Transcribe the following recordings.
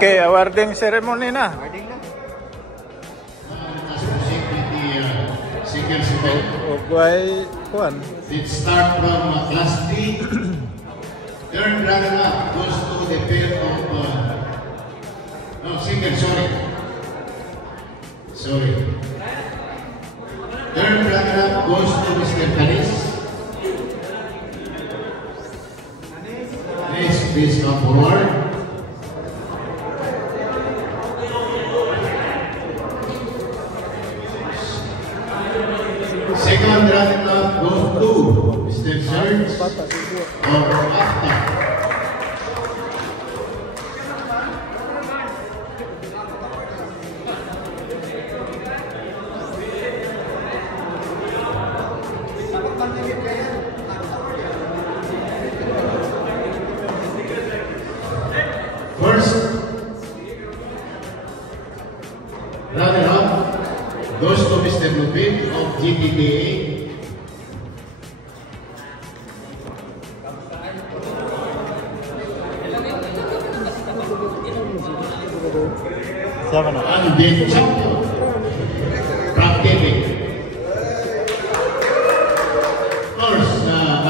Okay, awarding ceremony na. Awarding na. Why one? Let's start from Class D. Third runner-up goes to the pair of no, single, sorry. Third runner-up goes to Mr. Canis. Next, please come forward. Second runner-up goes to Mr. Serge of AFTA. First runner-up goes to Mr. Lupin of GTDA. And then champion from Quebec. Of course,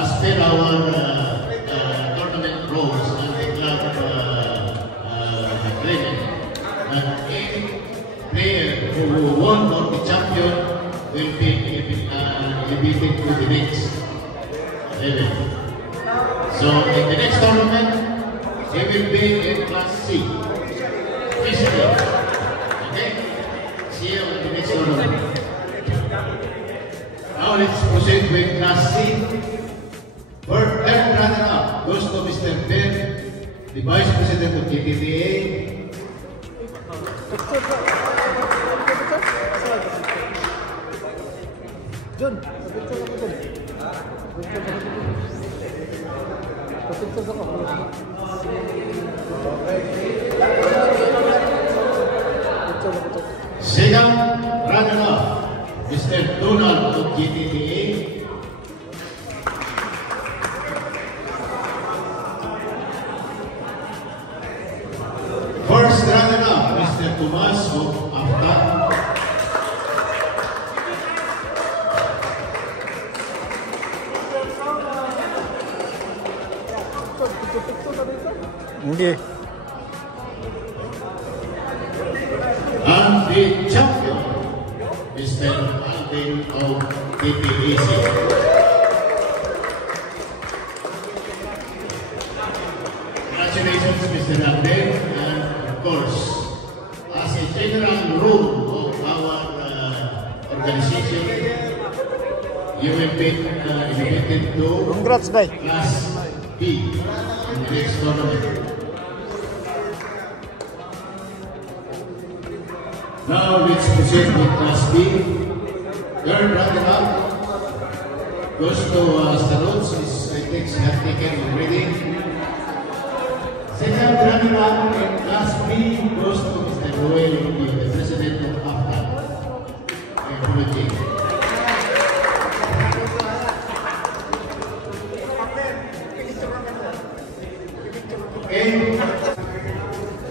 as per our tournament rules and the club agreement, that any player who won or the champion will be elevated to the next level. So in the next tournament, he will be in Class C. Okay? See you in the next tournament. Now let's proceed with Class C. For third runner-up goes to Mr. Ben, the Vice President of GTDA. Jun, Second runner-up, Mr. Donald of GTDA. First runner-up, Mr. Tomas of AFTA. Hindi. And the champion, Mr. Alvin of DPEC. Congratulations, Mr. Alvin, and of course, as a general rule of our organization, you will be elevated to Congrats, bye. Class B in the next tournament. Now let's proceed with Class B. Third runner-up goes to Starots. I think she has taken already. Second runner-up in Class B goes to Mr. Roel, the President of AFTA. Okay.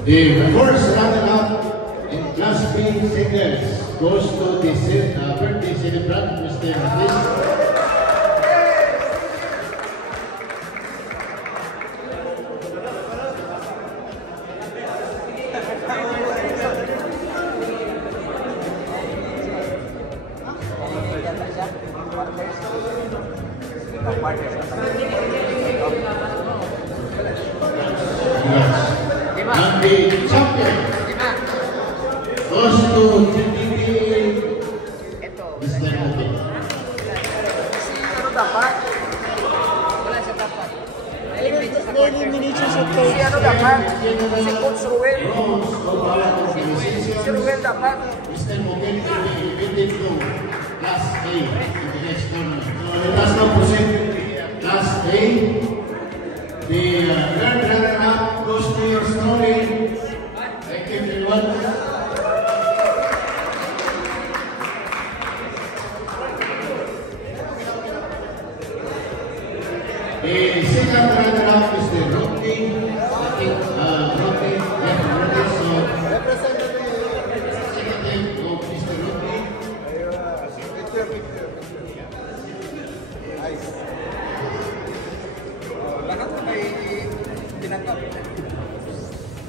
The first runner-up in Class B singles goes to the birthday celebrant, Mr. Matis. And the champion goes to Mr. Lupin. ano dapat? Wala siya dapat. Elimination siya kay... Si ano dapat? Si Coach Ruel. Si Ruel dapat. Mr. Lupin will be elevated to Class A in the next tournament. So let us now proceed with Class A. The third runner-up goes to your story. Thank you, everyone. The second runner-up is the Rodney Rodney Hernandez.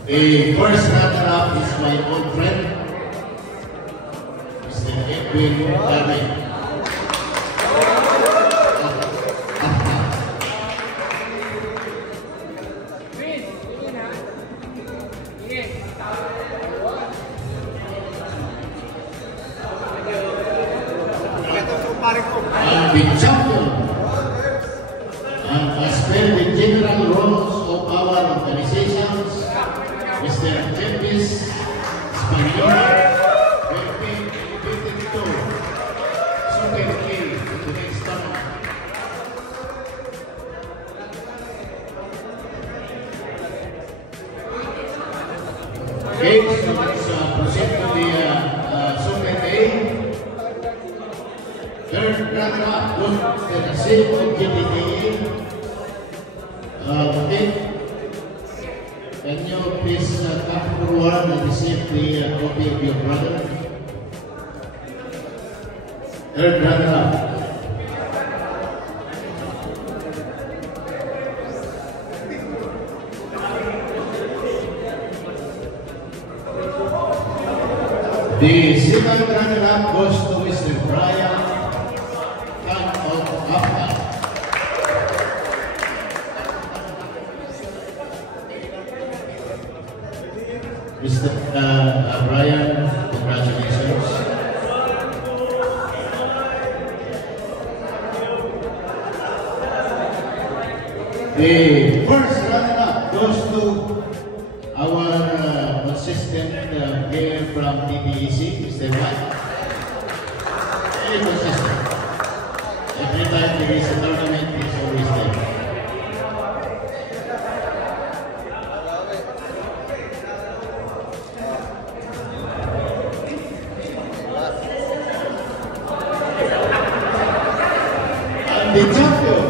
The first runner-up is my old friend, Mr. Edwin Darwin. And the champion, and as per the general rules of our organizations, Mr. Jeffis Spaniel will be invited to Super K in the next tournament. Okay, so let's proceed to the Super A. Third runner-up goes to the same GTDA. Okay. Can you please come forward and receive the copy of your brother? Third runner-up. The second runner-up goes to Mr. Brian Tan of Afghan. Mr. Brian, congratulations. The first runner-up goes to our consistent player from TPEC, Mr. White. Very consistent. Every time there is a tournament, he's always there. The champion,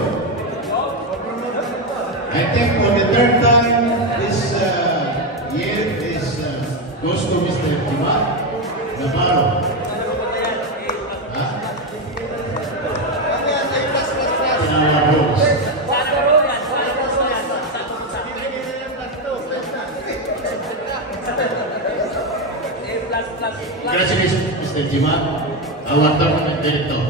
I think for the third time this year, goes to Mr. Timar Navarro. Congratulations, Mr. Timar, our tournament director.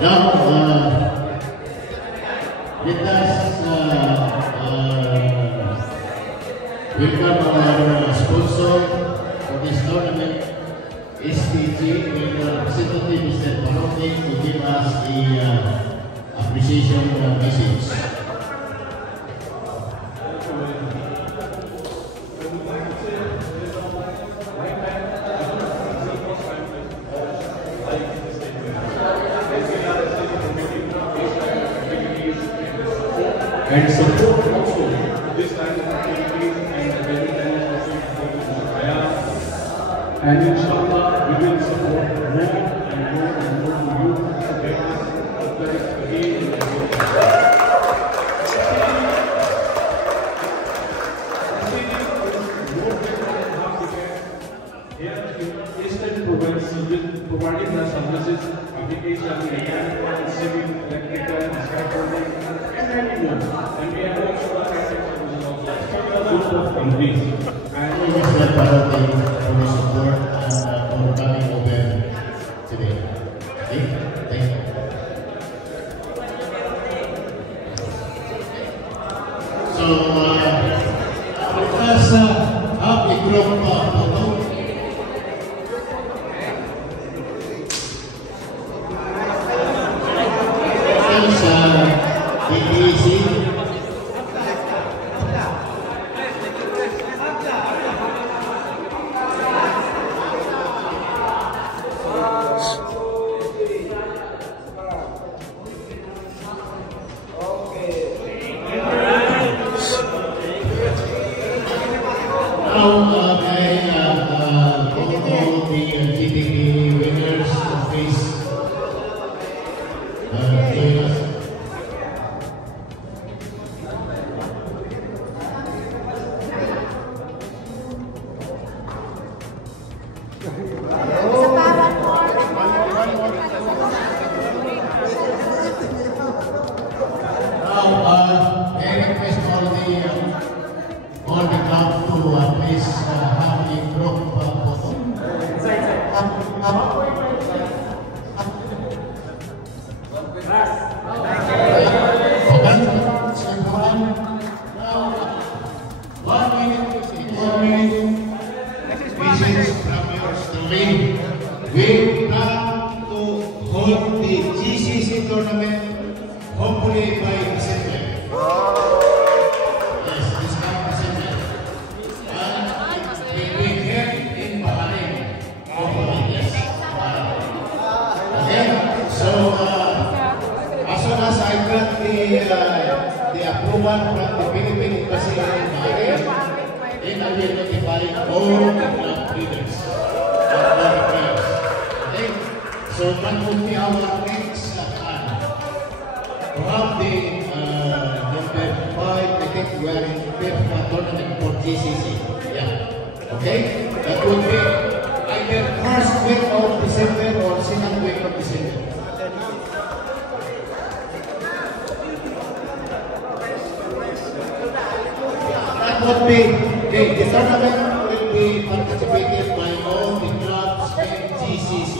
Now, let us welcome our sponsor for this tournament, STG, with Representative Mr. Panote to give us the appreciation message. And support also this kind of activities and the and inshallah we will support more and more and more to you to get this organized again and again. Here in Eastern Province, providing the services, application, mechanical, civil, electrical, scaffolding, and we have also the good of English. And we wish that Panote for the support and for coming over today. Okay? Thank you. So, let us have a group photo. all the club to please have a group photo. Message from yours truly. We plan to hold the GCC tournament hopefully by December. Yes, this coming December. And it will be held in Bahrain. Hopefully, yes. Okay, so as soon as I got the approval from the Philippine Embassy in Bahrain, then I will notify all the club leaders and all the players. Okay? So that would be our next plan. To have the number 5, I think we are in the 5th tournament for GCC. Yeah. Okay? That would be either first week of December or second week of December. That would be the tournament will be participated by all the clubs in GCC.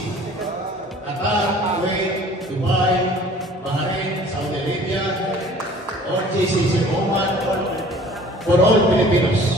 Qatar, Kuwait, Dubai, Bahrain, Saudi Arabia, or GCC Oman, for all Filipinos.